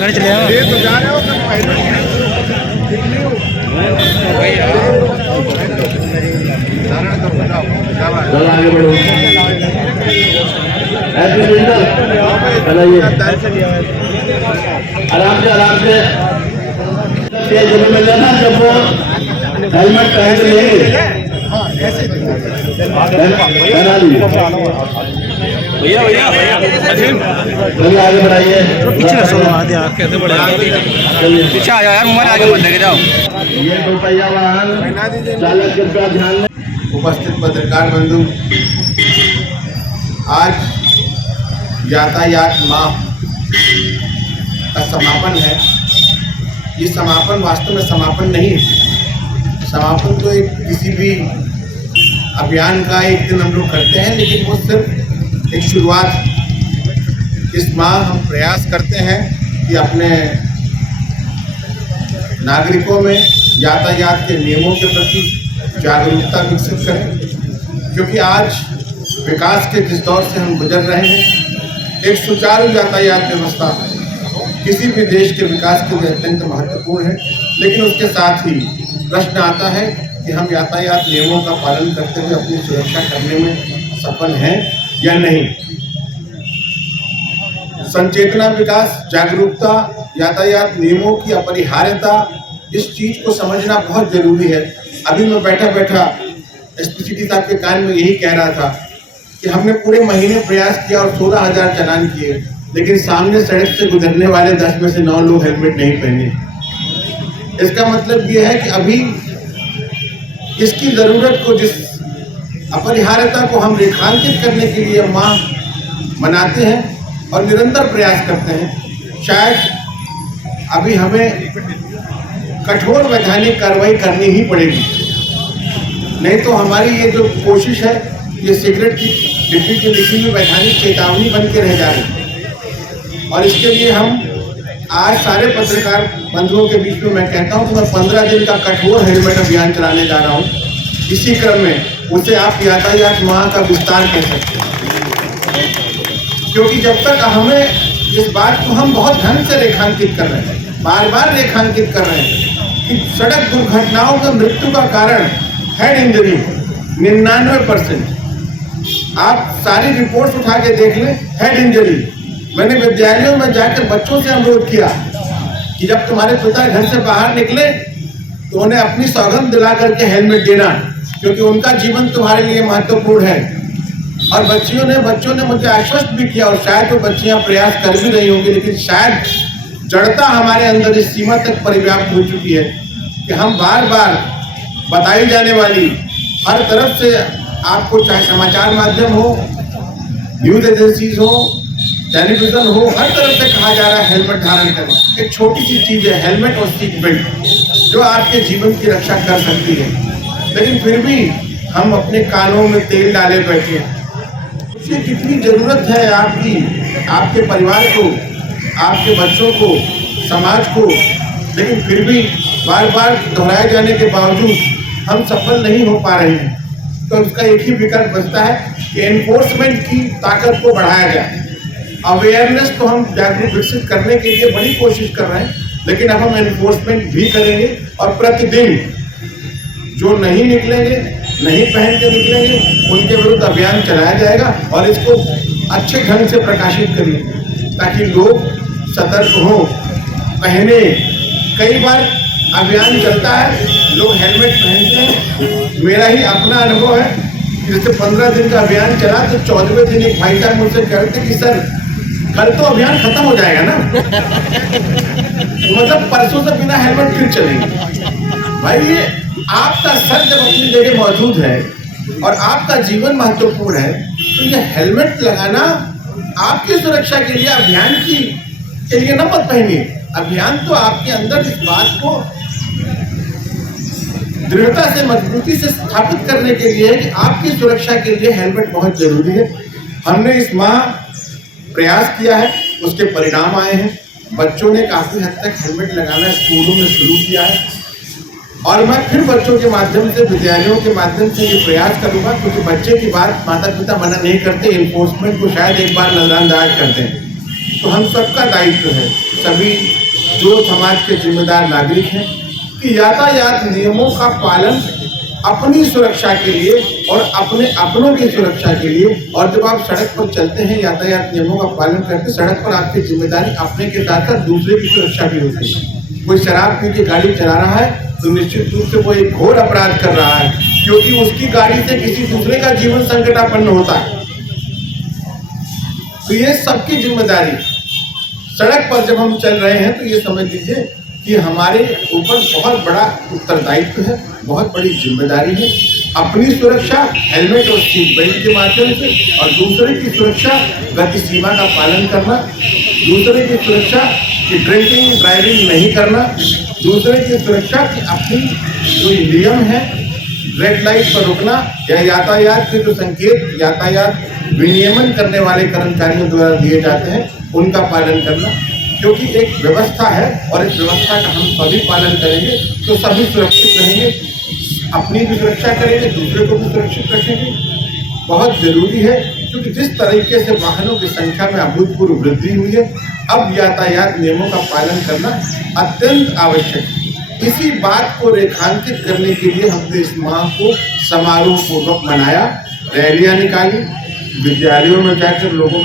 घर चले आओ। ये तो जा रहे हो सब पहले चल आगे बढ़ो। आराम से तेज में लेना। जब वो हेलमेट पहन के लेंगे भैया भैया आगे बढ़ाइए। पीछे सो कैसे बढ़े पीछे आ जाओ यार, मोबाइल आगे मत लेके जाओ। ये दोपहिया वाहन चालक कृपया ध्यान दें। उपस्थित पत्रकार बंधु, आज यातायात माह का समापन है। ये समापन वास्तव में समापन नहीं है। समापन तो एक किसी भी अभियान का एक दिन हम लोग करते हैं, लेकिन वो सिर्फ एक शुरुआत है। इस माह हम प्रयास करते हैं कि अपने नागरिकों में यातायात के नियमों के प्रति जागरूकता विकसित करें, क्योंकि आज विकास के जिस दौर से हम गुजर रहे हैं, एक सुचारू यातायात व्यवस्था किसी भी देश के विकास के लिए अत्यंत महत्वपूर्ण है। लेकिन उसके साथ ही प्रश्न आता है कि हम यातायात नियमों का पालन करते हुए अपनी सुरक्षा करने में सफल हैं या नहीं। संचेतना विकास, जागरूकता, यातायात नियमों की अपरिहार्यता, इस चीज को समझना बहुत जरूरी है। अभी मैं बैठा बैठा एसपी साहब के कान में यही कह रहा था कि हमने पूरे महीने प्रयास किया और 16,000 चालान किए, लेकिन सामने सड़क से गुजरने वाले 10 में से 9 लोग हेलमेट नहीं पहने। इसका मतलब ये है कि अभी इसकी जरूरत को, जिस अपरिहार्यता को हम रेखांकित करने के लिए माह मनाते हैं और निरंतर प्रयास करते हैं, शायद अभी हमें कठोर वैधानिक कार्रवाई करनी ही पड़ेगी। नहीं तो हमारी ये जो कोशिश है, ये सिगरेट की डिब्बी के लिखी हुई वैधानिक चेतावनी बन के रह जा रही है। और इसके लिए हम आज सारे पत्रकार बंधुओं के बीच में मैं कहता हूं कि मैं 15 दिन का कठोर हेलमेट अभियान चलाने जा रहा हूं। इसी क्रम में उसे आप यातायात माह का विस्तार कह सकते हैं, क्योंकि जब तक हमें इस बात को हम बहुत ढंग से रेखांकित कर रहे हैं, बार बार रेखांकित कर रहे हैं कि सड़क दुर्घटनाओं में मृत्यु का कारण हेड इंजरी 99%। आप सारी रिपोर्ट्स उठा के देख लें, हेड इंजरी। मैंने विद्यालयों में जाकर बच्चों से अनुरोध किया कि जब तुम्हारे पिता घर से बाहर निकले तो उन्हें अपनी सौगंध दिला करके हेलमेट देना, क्योंकि उनका जीवन तुम्हारे लिए महत्वपूर्ण है। और बच्चों ने मुझे आश्वस्त भी किया, और शायद वो बच्चियां प्रयास कर भी रही होंगी, लेकिन शायद जड़ता हमारे अंदर इस सीमा तक परिव्याप्त हो चुकी है कि हम बार बार बताई जाने वाली हर तरफ से, आपको चाहे समाचार माध्यम हो, न्यूज एजेंसीज हो, टेलीविजन हो, हर तरफ से कहा जा रहा है हेलमेट धारण करें। एक छोटी सी चीज है हेलमेट और सीट बेल्ट, जो आपके जीवन की रक्षा कर सकती है, लेकिन फिर भी हम अपने कानों में तेल डाले बैठे हैं। उसकी कितनी जरूरत है आपकी, आपके परिवार को, आपके बच्चों को, समाज को, लेकिन फिर भी बार बार दोहराए जाने के बावजूद हम सफल नहीं हो पा रहे हैं। तो उसका एक ही विकल्प बचता है कि एनफोर्समेंट की ताकत को बढ़ाया जाए। अवेयरनेस तो हम जागरूक विकसित करने के लिए बड़ी कोशिश कर रहे हैं, लेकिन अब हम एनफोर्समेंट भी करेंगे और प्रतिदिन जो नहीं निकलेंगे, नहीं पहन के निकलेंगे, उनके विरुद्ध अभियान चलाया जाएगा। और इसको अच्छे ढंग से प्रकाशित करिए ताकि लोग सतर्क हों, पहने। कई बार अभियान चलता है, लोग हेलमेट पहनते हैं। मेरा ही अपना अनुभव है, जैसे 15 दिन का अभियान चला तो 14वें दिन एक भाई साहब मुझसे कह रहे थे कि सर कल तो अभियान खत्म हो जाएगा ना, तो मतलब परसों से बिना हेलमेट फिर चलेंगे। भाई ये आपका सर जब अपनी जगह मौजूद है और आपका जीवन महत्वपूर्ण है, तो ये हेलमेट लगाना आपकी सुरक्षा के लिए, अभियान के लिए न मत पहनिए। अभियान तो आपके अंदर इस बात को दृढ़ता से, मजबूती से स्थापित करने के लिए कि आपकी सुरक्षा के लिए हेलमेट बहुत जरूरी है। हमने इस माह प्रयास किया है, उसके परिणाम आए हैं। बच्चों ने काफी हद तक हेलमेट लगाना स्कूलों में शुरू किया है, और मैं फिर बच्चों के माध्यम से, विद्यालयों के माध्यम से ये प्रयास करूंगा, क्योंकि बच्चे की बात माता पिता मना नहीं करते, एनफोर्समेंट को शायद एक बार नजरअंदाज करते हैं। तो हम सबका दायित्व है सभी जो समाज के जिम्मेदार नागरिक हैं कि यातायात नियमों का पालन अपनी सुरक्षा के लिए और अपनों की सुरक्षा के लिए, और जब आप सड़क पर चलते हैं यातायात नियमों का पालन करते, सड़क पर आपकी जिम्मेदारी अपने के साथ साथ दूसरे की सुरक्षा भी होती है। कोई शराब पी के गाड़ी चला रहा है तो निश्चित रूप से वो एक घोर अपराध कर रहा है, क्योंकि उसकी गाड़ी से किसी दूसरे का जीवन संकटापन्न होता है। तो ये सबकी जिम्मेदारी, सड़क पर जब हम चल रहे हैं तो ये समझ लीजिए कि हमारे ऊपर बहुत बड़ा उत्तरदायित्व है, बहुत बड़ी जिम्मेदारी है। अपनी सुरक्षा हेलमेट और सीट बेल्ट के माध्यम से, और दूसरे की सुरक्षा गति सीमा का पालन करना, दूसरे की सुरक्षा कि ड्रिंकिंग ड्राइविंग नहीं करना, दूसरे की सुरक्षा कि अपनी जो नियम है रेड लाइट पर रुकना या यातायात के जो संकेत यातायात विनियमन करने वाले कर्मचारियों द्वारा दिए जाते हैं उनका पालन करना, क्योंकि एक व्यवस्था है और इस व्यवस्था का हम सभी पालन करेंगे तो सभी सुरक्षित रहेंगे, अपनी भी सुरक्षा करेंगे, दूसरे को भी सुरक्षित रखेंगे। बहुत जरूरी है, क्योंकि जिस तरीके से वाहनों की संख्या में अभूतपूर्व वृद्धि हुई है, अब यातायात नियमों का पालन करना अत्यंत आवश्यक है। इसी बात को रेखांकित करने के लिए हमने इस माह को समारोह पूर्वक मनाया, रैलियां निकाली, विद्यालयों में जाकर लोगों